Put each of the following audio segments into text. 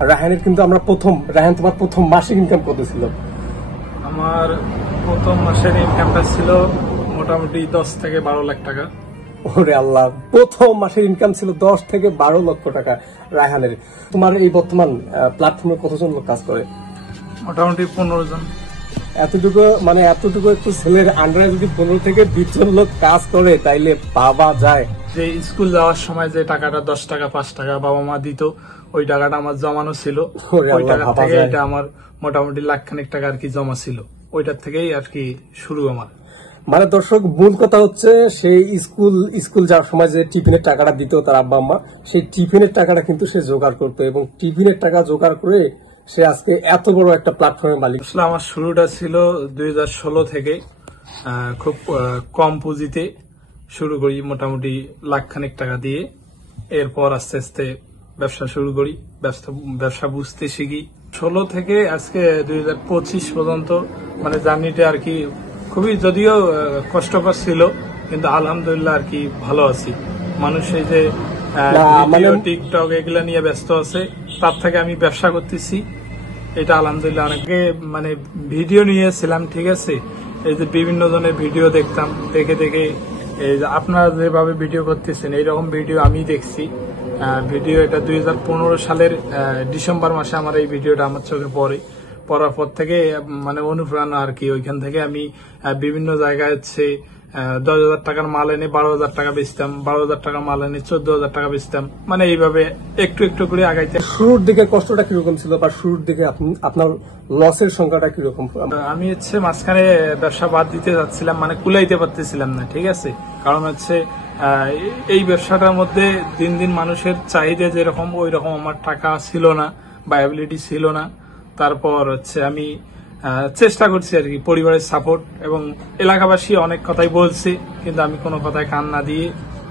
রায়হানের কিন্তু আমরা রায়হান তোমার প্রথম মাসিক ইনকাম কত ছিল? আমার প্রথম মাসের ইনকামটা ছিল মোটামুটি 10 থেকে 12 লাখ টাকা। ওরে আল্লাহ, প্রথম মাসের ইনকাম ছিল 10 থেকে 12 লক্ষ টাকা রায়হানের। তোমার এই বর্তমান প্ল্যাটফর্মে কতজন লোক কাজ করে? মোটামুটি 15 জন। এতটুকু একটু ছেলের আন্ডারে যদি 15 থেকে 20 জন লোক কাজ করে তাইলে ভাবা যায়। যে স্কুল যাওয়ার সময় যে টাকাটা 10 টাকা 5 টাকা বাবা মা দিত, ওই টাকাটা আমার জমানো ছিল। ওই টাকা থেকে এটা আমার মোটামুটি লাখখানেক টাকা আর কি জমা ছিল। ওইটার থেকেই আর কি শুরু আমার। দর্শক, মূল কথা হচ্ছে সেই স্কুল যাওয়ার সময় যে টিফিনের টাকাটা দিত তার আব্বা আম্মা, সেই টিফিনের টাকাটা কিন্তু সে জোগাড় করতো এবং টিফিনের টাকা জোগাড় করে সে আজকে এত বড় একটা প্ল্যাটফর্মের মালিক। আসলে আমার শুরুটা ছিল 2016 থেকে। খুব কম পুঁজিতে শুরু করি, মোটামুটি লাখখানেক টাকা দিয়ে। এরপর আস্তে আস্তে ব্যবসা শুরু করি, ব্যবসা বুঝতে শিখি। 16 থেকে আজকে 2025 পর্যন্ত জার্নিটা আর কি খুবই, যদিও কষ্টকর ছিল, কিন্তু আলহামদুলিল্লাহ আর কি ভালো আছি। মানুষ এই যে টিকটক এগুলা নিয়ে ব্যস্ত আছে, তার থেকে আমি ব্যবসা করতেছি। এটা আলহামদুলিল্লাহ অনেকে ভিডিও নিয়েছিলাম, ঠিক আছে। এই যে বিভিন্ন জনের ভিডিও দেখতাম, দেখে এই যে আপনারা যেভাবে ভিডিও করতেছেন এইরকম ভিডিও আমি দেখছি। ভিডিও এটা 2015 সালের ডিসেম্বর মাসে আমার এই ভিডিওটা আমার চোখে পড়ার পর থেকে অনুপ্রেরণা আর কি। ওইখান থেকে আমি বিভিন্ন জায়গায় হচ্ছে 10,000 টাকার মাল এনে 12,000 টাকা বেচতাম, 12,000 টাকার মাল এনে 14,000 টাকা বেচতাম। এইভাবে একটু একটু করে আগাইতে। শুরুর দিকে কষ্টটা কিরকম ছিল বা শুরুর দিকে আপনার লসের সংখ্যাটা কিরকম? আমি মাঝখানে ব্যবসা বাদ দিতে যাচ্ছিলাম, কুলাইতে পারতেছিলাম না, ঠিক আছে। কারণ এই ব্যবসাটার মধ্যে দিন দিন মানুষের চাহিদা যেরকম ওই রকম আমার টাকা ছিল না, ভায়াবিলিটি ছিল না। তারপর আমি চেষ্টা করছি আর কি, পরিবারের সাপোর্ট এবং এলাকাবাসী অনেক কথাই বলছে, কিন্তু আমি কোনো কথায় কান না দিয়ে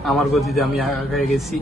আমার গতিতে আমি আগে গেছি।